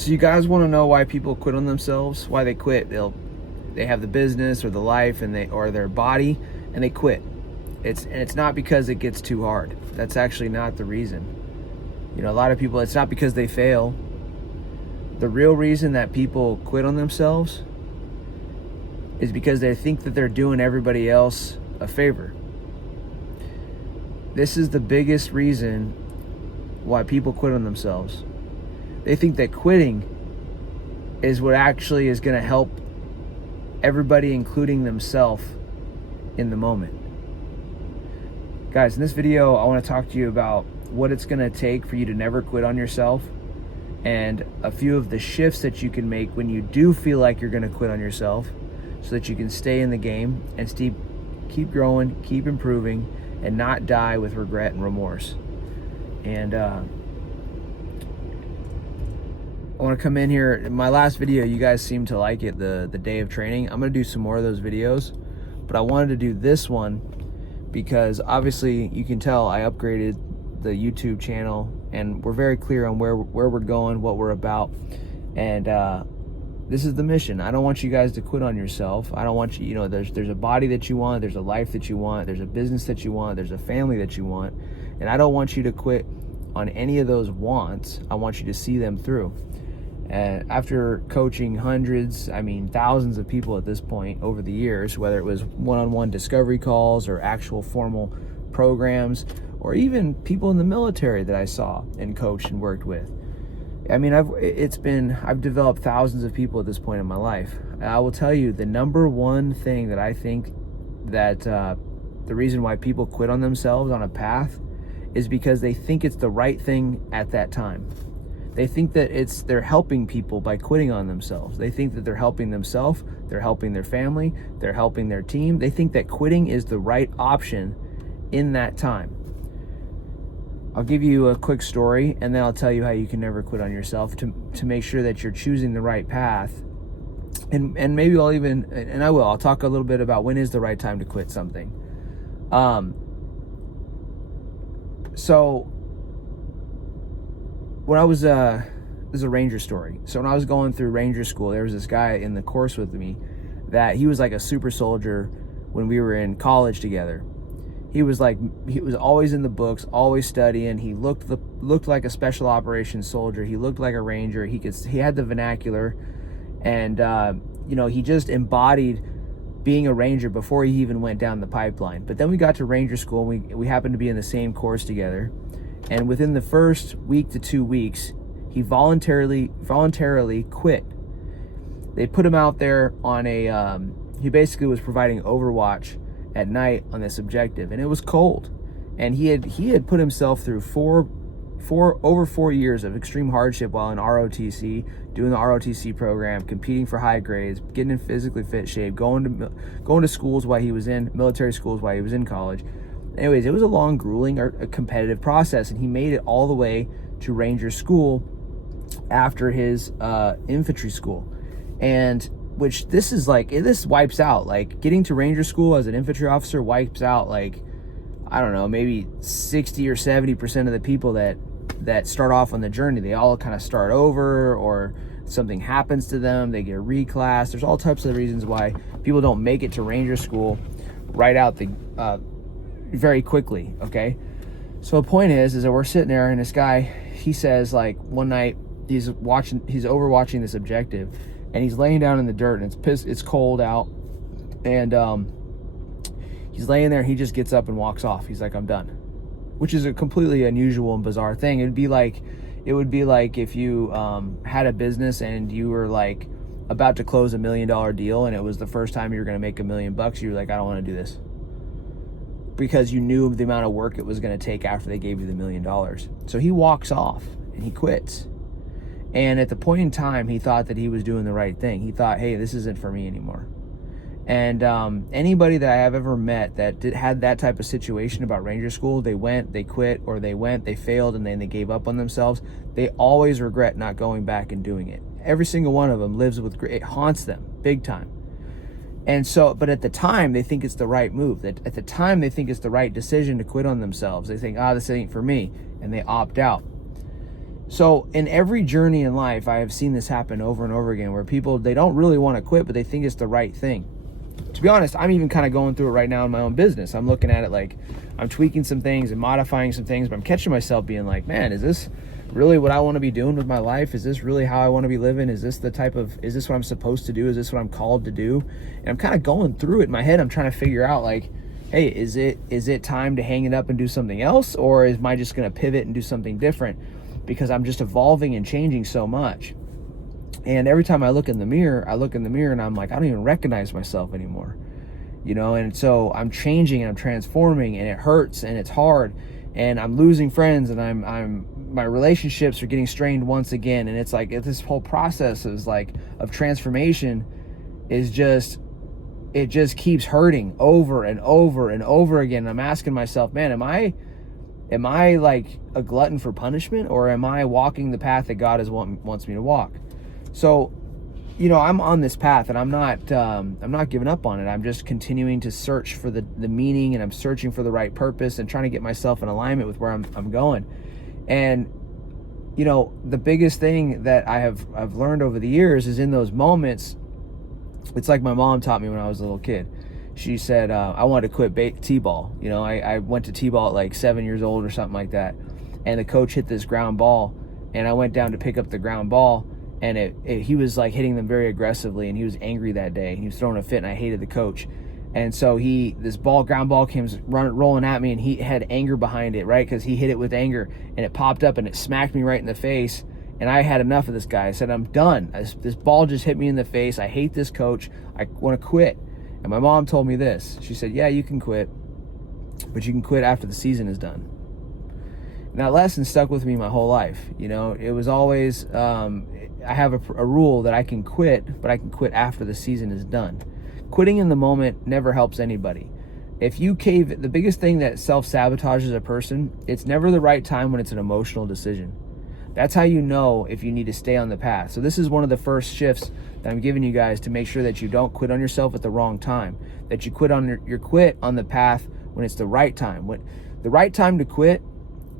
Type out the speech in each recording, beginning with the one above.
So you guys want to know why people quit on themselves? Why they quit? They have the business or the life or their body and they quit. It's not because it gets too hard. That's actually not the reason. You know, a lot of people, it's not because they fail. The real reason that people quit on themselves is because they think that they're doing everybody else a favor. This is the biggest reason why people quit on themselves. They think that quitting is what actually is going to help everybody, including themselves, in the moment. Guys, in this video, I want to talk to you about what it's going to take for you to never quit on yourself, and a few of the shifts that you can make when you do feel like you're going to quit on yourself, so that you can stay in the game and keep growing, keep improving, and not die with regret and remorse. And I want to come in here. In my last video, you guys seemed to like it, the day of training. I'm going to do some more of those videos, but I wanted to do this one because obviously you can tell I upgraded the YouTube channel and we're very clear on where we're going, what we're about. And this is the mission. I don't want you guys to quit on yourself. I don't want you, there's a body that you want, there's a life that you want, there's a business that you want, there's a family that you want. And I don't want you to quit on any of those wants. I want you to see them through. And after coaching hundreds, thousands of people at this point over the years, whether it was one-on-one discovery calls or actual formal programs, or even people in the military that I saw and coached and worked with. I've developed thousands of people at this point in my life. And I will tell you, the number one thing that I think that the reason why people quit on themselves on a path is because they think it's the right thing at that time. They think that they're helping people by quitting on themselves. They think that they're helping themselves, they're helping their family, they're helping their team. They think that quitting is the right option in that time. I'll give you a quick story and then I'll tell you how you can never quit on yourself to make sure that you're choosing the right path. And maybe I'll talk a little bit about when is the right time to quit something. So when I was, this is a Ranger story. So when I was going through Ranger school, there was this guy in the course with me that he was like a super soldier when we were in college together. He was always in the books, always studying. He looked like a special operations soldier. He looked like a Ranger. He had the vernacular, and he just embodied being a Ranger before he even went down the pipeline. But then we got to Ranger school, and we happened to be in the same course together. And within the first week to 2 weeks, he voluntarily quit. They put him out there on he basically was providing overwatch at night on this objective, and it was cold. And he had put himself through over 4 years of extreme hardship while in ROTC, doing the ROTC program, competing for high grades, getting in physically fit shape, going to schools while he was in military schools while he was in college. Anyways, it was a long, grueling, a competitive process, and he made it all the way to Ranger school after his infantry school. And which this wipes out, like getting to Ranger school as an infantry officer wipes out, like, I don't know, maybe 60 or 70% of the people that start off on the journey. They all kind of start over, or something happens to them, they get reclassed. There's all types of reasons why people don't make it to Ranger school right out very quickly, okay? So the point is that we're sitting there, and this guy, he says, like, one night he's overwatching this objective, and he's laying down in the dirt, and it's cold out, and he's laying there, and he just gets up and walks off. He's like, I'm done. Which is a completely unusual and bizarre thing. It would be like if you had a business and you were like about to close $1 million deal, and it was the first time you were going to make $1 million. You were like, I don't want to do this, because you knew the amount of work it was going to take after they gave you the $1 million. So he walks off and he quits. And at the point in time, he thought that he was doing the right thing. He thought, hey, this isn't for me anymore. And anybody that I have ever met that had that type of situation about Ranger school, they went, they quit, or they failed, and then they gave up on themselves, they always regret not going back and doing it. Every single one of them it haunts them big time. And so, but at the time, they think it's the right move. That at the time, they think it's the right decision to quit on themselves. They think, this ain't for me, and they opt out. So in every journey in life, I have seen this happen over and over again, where people, they don't really want to quit, but they think it's the right thing. To be honest, I'm even kind of going through it right now in my own business. I'm looking at it like I'm tweaking some things and modifying some things, but I'm catching myself being like, man, is this really what I want to be doing with my life? Is this really how I want to be living? Is this what I'm supposed to do? Is this what I'm called to do? And I'm kind of going through it in my head. I'm trying to figure out like, hey, is it time to hang it up and do something else? Or am I just going to pivot and do something different? Because I'm just evolving and changing so much. And every time I look in the mirror and I'm like, I don't even recognize myself anymore, and so I'm changing and I'm transforming, and it hurts and it's hard, and I'm losing friends, and my relationships are getting strained once again. And it's like, this whole process of transformation is it just keeps hurting over and over and over again. I'm asking myself, man, am I like a glutton for punishment, or am I walking the path that God wants me to walk? So, I'm on this path, and I'm not giving up on it. I'm just continuing to search for the meaning, and I'm searching for the right purpose, and trying to get myself in alignment with where I'm going. And, the biggest thing that I've learned over the years is in those moments, it's like my mom taught me when I was a little kid. She said, I wanted to quit t-ball. I went to t-ball at like 7 years old or something like that. And the coach hit this ground ball, and I went down to pick up the ground ball, and he was like hitting them very aggressively, and he was angry that day. He was throwing a fit, and I hated the coach. And so this ground ball came rolling at me, and he had anger behind it, right? Because he hit it with anger, and it popped up and it smacked me right in the face. And I had enough of this guy. I said, I'm done. This ball just hit me in the face. I hate this coach. I want to quit. And my mom told me this. She said, yeah, you can quit, but you can quit after the season is done. And that lesson stuck with me my whole life. It was always, I have a rule that I can quit, but I can quit after the season is done. Quitting in the moment never helps anybody. If you the biggest thing that self-sabotages a person, it's never the right time when it's an emotional decision. That's how you know if you need to stay on the path. So this is one of the first shifts that I'm giving you guys to make sure that you don't quit on yourself at the wrong time. That you quit on the path when it's the right time. When the right time to quit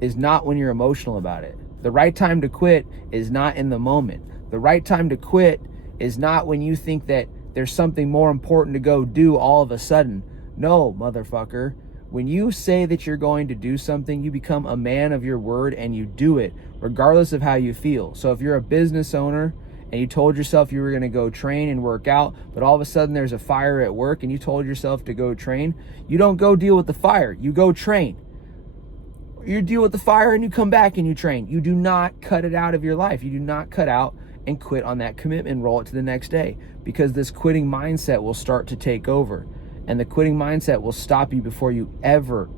is not when you're emotional about it. The right time to quit is not in the moment. The right time to quit is not when you think that there's something more important to go do all of a sudden. No, motherfucker. When you say that you're going to do something, you become a man of your word, and you do it regardless of how you feel. So if you're a business owner and you told yourself you were going to go train and work out, but all of a sudden there's a fire at work and you told yourself to go train, you don't go deal with the fire. You go train. You deal with the fire and you come back and you train. You do not cut it out of your life. You do not cut out and quit on that commitment and roll it to the next day, because this quitting mindset will start to take over. And the quitting mindset will stop you before you ever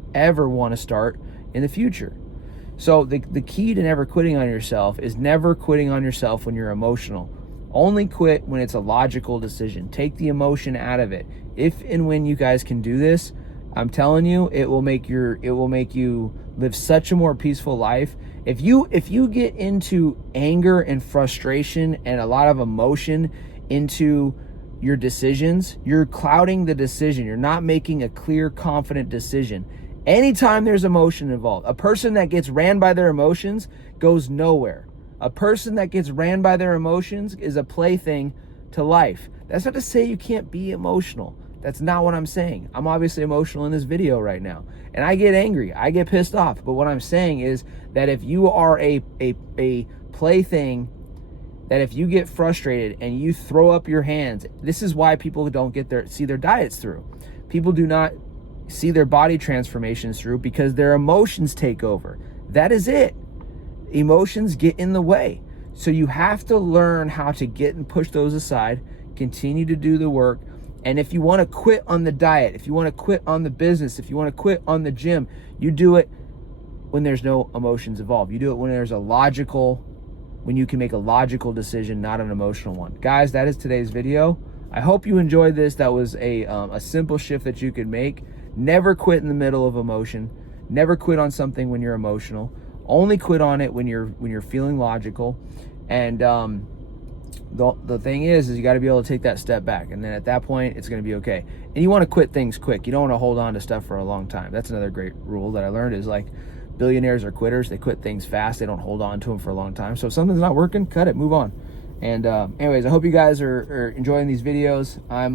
want to start in the future. So the key to never quitting on yourself is never quitting on yourself when you're emotional. Only quit when it's a logical decision. Take the emotion out of it. If and when you guys can do this, I'm telling you, it will make you live such a more peaceful life. If you get into anger and frustration and a lot of emotion into your decisions, you're clouding the decision. You're not making a clear, confident decision. Anytime there's emotion involved, a person that gets ran by their emotions goes nowhere. A person that gets ran by their emotions is a plaything to life. That's not to say you can't be emotional. That's not what I'm saying. I'm obviously emotional in this video right now, and I get angry, I get pissed off. But what I'm saying is that if you are a plaything, that if you get frustrated and you throw up your hands, this is why people don't see their diets through. People do not see their body transformations through because their emotions take over. That is it. Emotions get in the way. So you have to learn how to get and push those aside, continue to do the work. And if you want to quit on the diet, if you want to quit on the business, if you want to quit on the gym, you do it when there's no emotions involved. You do it when you can make a logical decision, not an emotional one. Guys, that is today's video. I hope you enjoyed this. That was a simple shift that you could make. Never quit in the middle of emotion. Never quit on something when you're emotional. Only quit on it when you're feeling logical. And the thing is you got to be able to take that step back, and then at that point it's going to be okay. And you want to quit things quick. You don't want to hold on to stuff for a long time. That's another great rule that I learned, is like, billionaires are quitters. They quit things fast. They don't hold on to them for a long time. So if something's not working, cut it, move on. And anyways, I hope you guys are enjoying these videos. I'm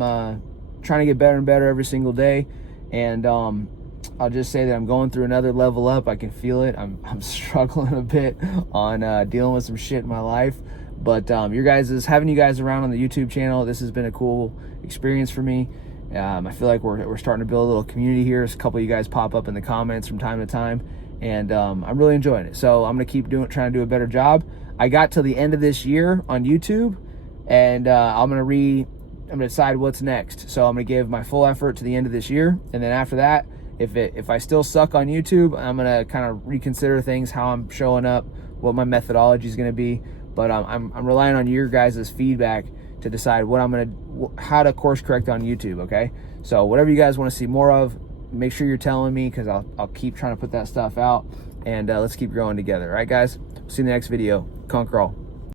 trying to get better and better every single day. And I'll just say that I'm going through another level up. I can feel it. I'm struggling a bit on dealing with some shit in my life. But having you guys around on the YouTube channel, this has been a cool experience for me. I feel like we're starting to build a little community here. There's a couple of you guys pop up in the comments from time to time, and I'm really enjoying it. So I'm gonna keep trying to do a better job. I got till the end of this year on YouTube, and I'm gonna decide what's next. So I'm gonna give my full effort to the end of this year, and then after that, if I still suck on YouTube, I'm gonna kind of reconsider things, how I'm showing up, what my methodology is gonna be. But I'm relying on your guys' feedback to decide how to course correct on YouTube. Okay, so whatever you guys want to see more of, make sure you're telling me, because I'll keep trying to put that stuff out, and let's keep growing together. All right, guys, see you in the next video. Conquer all.